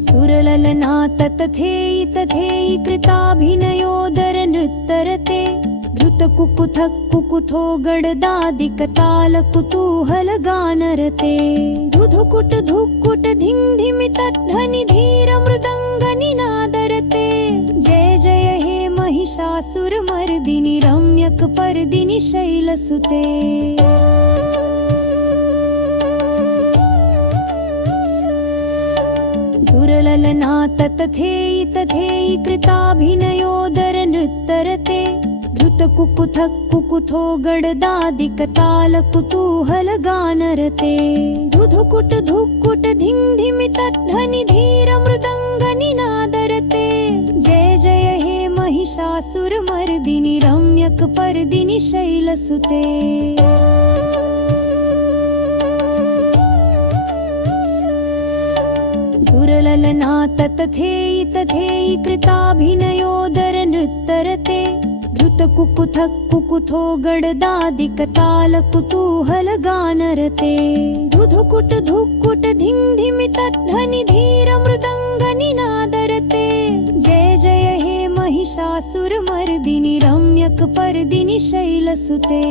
सुरललना ततथेयि तथेयि कृताभिनयोदर नृत्तरते धृतकुकुथः कुकुथो गडदादिकताल कुतूहल गानरते धुधुकुट धुक्कुट धिं धिमि तद्धनि धीर मृदंग निनादरते जय जय हे महिषासुरमर्दिनि रम्यक पर्दिनि शैलसुते। सुरललना ततथेयि तथेयि कृताभिनयोदर नृत्तरते धृतकुकुथः कुकुथो गडदादिकताल कुतूहल गानरते धुधुकुट धुक्कुट धिं धिमि तद्धनि धीर मृदंग निनादरते जय जय हे महिषासुरमर्दिनि रम्यक पर्दिनि शैलसुते। सुरललना ततथेयि तथेयि कृताभिनयोदर नृत्तरते धृतकुकुथः कुकुथो गडदादिकताल कुतूहल गानरते धुधुकुट धुक्कुट धिं धिमि तद्धनि धीर मृदंग निनादरते जय जय हे महिषासुरमर्दिनि रम्यक पर्दिनि शैलसुते।